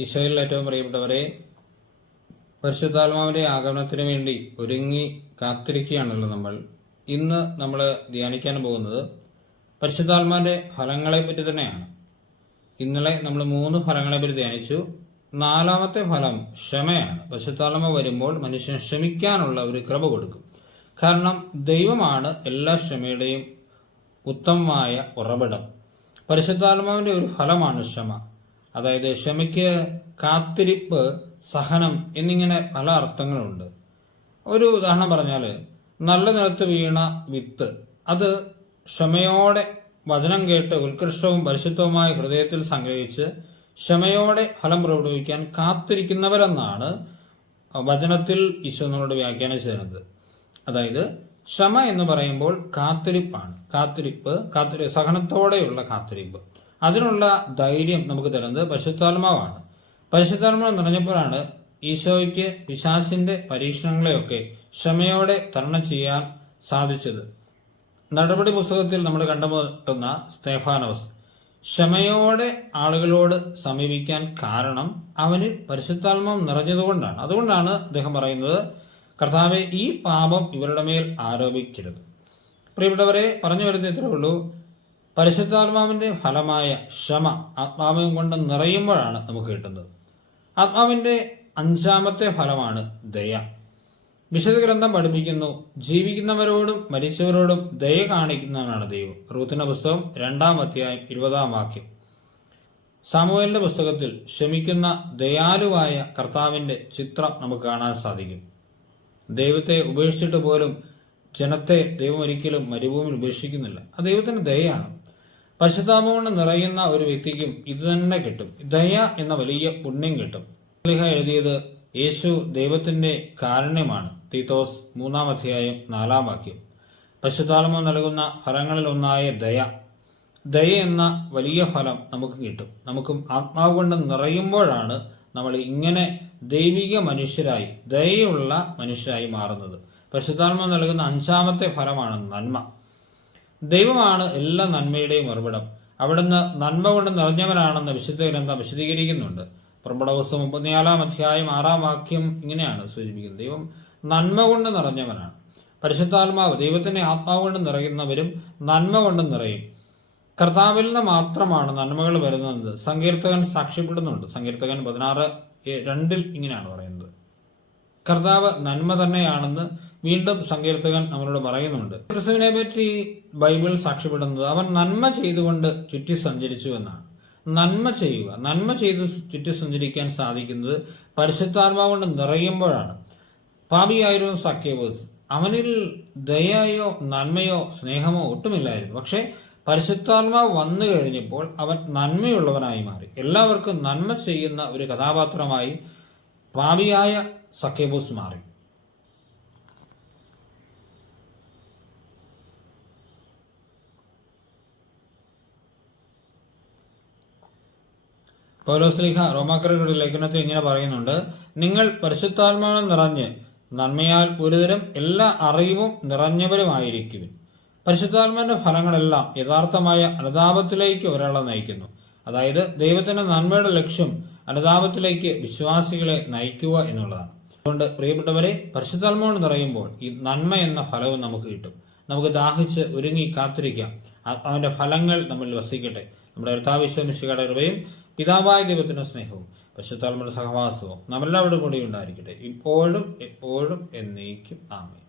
ഈശോയിൽ ഏറ്റവും പ്രിയപ്പെട്ടവരെ പരിശുദ്ധാത്മാവിന്റെ ആഗമനത്തിന് വേണ്ടി ഒരുങ്ങി കാത്തിരിക്കുകയാണല്ലോ നമ്മൾ. ഇന്ന് നമ്മൾ ധ്യാനിക്കാൻ പോകുന്നത് പരിശുദ്ധാത്മാവിന്റെ ഫലങ്ങളെ പറ്റി തന്നെയാണ്. ഇന്നലെ നമ്മൾ മൂന്ന് ഫലങ്ങളെ പറ്റി ധ്യാനിച്ചു. നാലാമത്തെ ഫലം ക്ഷമയാണ്. പരിശുദ്ധാത്മ വരുമ്പോൾ മനുഷ്യൻ ക്ഷമിക്കാനുള്ള ഒരു കൃപ കൊടുക്കും. കാരണം ദൈവമാണ് എല്ലാ ക്ഷമയുടെയും ഉത്തമമായ ഉറവിടം. പരിശുദ്ധാത്മാവിന്റെ ഒരു ഫലമാണ് ക്ഷമ. അതായത് ക്ഷമയ്ക്ക് കാത്തിരിപ്പ് സഹനം എന്നിങ്ങനെ പല അർത്ഥങ്ങളുണ്ട്. ഒരു ഉദാഹരണം പറഞ്ഞാൽ നല്ല നിലത്ത് വീണ വിത്ത്. അത് ക്ഷമയോടെ വചനം കേട്ട് ഉത്കൃഷ്ടവും പരിശുദ്ധവുമായ ഹൃദയത്തിൽ സംഗ്രഹിച്ച് ക്ഷമയോടെ ഫലം പ്രകടിപ്പിക്കാൻ കാത്തിരിക്കുന്നവരെന്നാണ് വചനത്തിൽ ഈശോ നമ്മളോട് വ്യാഖ്യാനം ചെയ്യുന്നത് അതായത് ക്ഷമ എന്ന് പറയുമ്പോൾ കാത്തിരിപ്പാണ്. കാത്തിരിപ്പ് കാത്തിരി സഹനത്തോടെയുള്ള കാത്തിരിപ്പ്. അതിനുള്ള ധൈര്യം നമുക്ക് തരുന്നത് പരിശുദ്ധാത്മാവാണ്. പരിശുദ്ധാത്മാവ് നിറഞ്ഞപ്പോഴാണ് ഈശോയ്ക്ക് പിശാസിന്റെ പരീക്ഷണങ്ങളെയൊക്കെ ക്ഷമയോടെ തരണം ചെയ്യാൻ സാധിച്ചത്. നടപടി പുസ്തകത്തിൽ നമ്മൾ കണ്ടുമുട്ടുന്ന സ്തേഫാനോസ് ക്ഷമയോടെ ആളുകളോട് സമീപിക്കാൻ കാരണം അവനിൽ പരിശുദ്ധാത്മാവ് നിറഞ്ഞതുകൊണ്ടാണ്. അതുകൊണ്ടാണ് അദ്ദേഹം പറയുന്നത് കർത്താവെ ഈ പാപം ഇവരുടെ മേൽ ആരോപിക്കരുത്. പ്രിയപ്പെട്ടവരെ പറഞ്ഞു വരുന്ന ഉള്ളൂ. പരിശുദ്ധാത്മാവിന്റെ ഫലമായ ക്ഷമ ആത്മാവിനെ കൊണ്ട് നിറയുമ്പോഴാണ് നമുക്ക് കിട്ടുന്നത്. ആത്മാവിന്റെ അഞ്ചാമത്തെ ഫലമാണ് ദയ. വിശുദ്ധ ഗ്രന്ഥം പഠിപ്പിക്കുന്നു ജീവിക്കുന്നവരോടും മരിച്ചവരോടും ദയ കാണിക്കുന്നവനാണ് ദൈവം. റൂത്തിന്റെ പുസ്തകം രണ്ടാം അധ്യായം ഇരുപതാം വാക്യം. സാമുവേലിന്റെ പുസ്തകത്തിൽ ക്ഷമിക്കുന്ന ദയാലുവായ കർത്താവിന്റെ ചിത്രം നമുക്ക് കാണാൻ സാധിക്കും. ദൈവത്തെ ഉപേക്ഷിച്ചിട്ട് പോലും ജനത്തെ ദൈവം ഒരിക്കലും മരുഭൂമിയിൽ ഉപേക്ഷിക്കുന്നില്ല. ആ ദൈവത്തിന്റെ ദയയാണ്. പശുതാപം കൊണ്ട് നിറയുന്ന ഒരു വ്യക്തിക്കും ഇത് തന്നെ കിട്ടും. ദയ എന്ന വലിയ പുണ്യം കിട്ടും. ലിഹ എഴുതിയത് യേശു ദൈവത്തിന്റെ കാരുണ്യമാണ്. തീത്തോസ് മൂന്നാം അധ്യായം നാലാം വാക്യം. പശുതാളമോ നൽകുന്ന ഫലങ്ങളിൽ ഒന്നായ ദയ. ദയ എന്ന വലിയ ഫലം നമുക്ക് കിട്ടും. നമുക്കും ആത്മാവ് കൊണ്ട് നിറയുമ്പോഴാണ് നമ്മൾ ഇങ്ങനെ ദൈവിക മനുഷ്യരായി ദയയുള്ള മനുഷ്യരായി മാറുന്നത്. പരിശുദ്ധാത്മ നൽകുന്ന അഞ്ചാമത്തെ ഫലമാണ് നന്മ. ദൈവമാണ് എല്ലാ നന്മയുടെയും ഉറവിടം. അവിടുന്ന് നന്മ കൊണ്ട് നിറഞ്ഞവനാണെന്ന് വിശുദ്ധ ഗ്രന്ഥം വിശദീകരിക്കുന്നുണ്ട്. പുറപ്പെടവസ്തു മുപ്പത്തിനാലാം അധ്യായം ആറാം വാക്യം ഇങ്ങനെയാണ് സൂചിപ്പിക്കുന്നത്. ദൈവം നന്മ കൊണ്ട് നിറഞ്ഞവനാണ്. പരിശുദ്ധാത്മാവ് ദൈവത്തിന്റെ ആത്മാവ് കൊണ്ട് നിറയുന്നവരും നന്മ കൊണ്ട് നിറയും. കർത്താവിൽ നിന്ന് മാത്രമാണ് നന്മകൾ വരുന്നത്. സങ്കീർത്തകൻ സാക്ഷ്യപ്പെടുന്നുണ്ട്. സങ്കീർത്തകൻ പതിനാറ് രണ്ടിൽ ഇങ്ങനെയാണ് പറയുന്നത്. കർത്താവ് നന്മ തന്നെയാണെന്ന് വീണ്ടും സങ്കീർത്തകൻ നമ്മളോട് പറയുന്നുണ്ട്. ക്രിസ്തുവിനെ പറ്റി ബൈബിൾ സാക്ഷ്യപ്പെടുന്നത് അവൻ നന്മ ചെയ്തുകൊണ്ട് ചുറ്റി സഞ്ചരിച്ചു എന്നാണ്. നന്മ ചെയ്യുക നന്മ ചെയ്ത് ചുറ്റി സഞ്ചരിക്കാൻ സാധിക്കുന്നത് പരിശുദ്ധാത്മാവ് കൊണ്ട് നിറയുമ്പോഴാണ്. പാപിയായിരുന്നു സഖ്യബോസ് അവനിൽ ദയയോ നന്മയോ സ്നേഹമോ ഒട്ടുമില്ലായിരുന്നു. പക്ഷേ പരിശുദ്ധാത്മാവ് വന്നു കഴിഞ്ഞപ്പോൾ അവൻ നന്മയുള്ളവനായി മാറി. എല്ലാവർക്കും നന്മ ചെയ്യുന്ന ഒരു കഥാപാത്രമായി പാപിയായ സഖ്യബോസ് മാറി. പൗലോസ്ലിഹ റോമാക്കറുടെ ലേഖനത്തിൽ ഇങ്ങനെ പറയുന്നുണ്ട്. നിങ്ങൾ പരിശുദ്ധാത്മാവ് നിറഞ്ഞ് നന്മയാൽ ഒരുതരം എല്ലാ അറിവും നിറഞ്ഞവരുമായിരിക്കും പരിശുദ്ധാത്മാവിന്റെ ഫലങ്ങളെല്ലാം യഥാർത്ഥമായ അനുതാപത്തിലേക്ക് ഒരാളെ നയിക്കുന്നു. അതായത് ദൈവത്തിന്റെ നന്മയുടെ ലക്ഷ്യം അനുതാപത്തിലേക്ക് വിശ്വാസികളെ നയിക്കുക എന്നുള്ളതാണ്. അതുകൊണ്ട് പ്രിയപ്പെട്ടവരെ പരിശുദ്ധാത്മാവ് നിറയുമ്പോൾ ഈ നന്മ എന്ന ഫലവും നമുക്ക് കിട്ടും. നമുക്ക് ദാഹിച്ച് ഒരുങ്ങി കാത്തിരിക്കാം. അവന്റെ ഫലങ്ങൾ നമ്മിൽ വസിക്കട്ടെ. നമ്മുടെ കർത്താവിശ്വമിശികളുടെ കൃപയും പിതാവായ ദൈവത്തിന്റെ സ്നേഹവും പരിശുദ്ധാത്മയുടെ സഹവാസവും നമ്മളെല്ലാവരുടെ കൂടെ ഉണ്ടായിരിക്കട്ടെ. ഇപ്പോഴും എപ്പോഴും എന്നേക്കും. ആമേ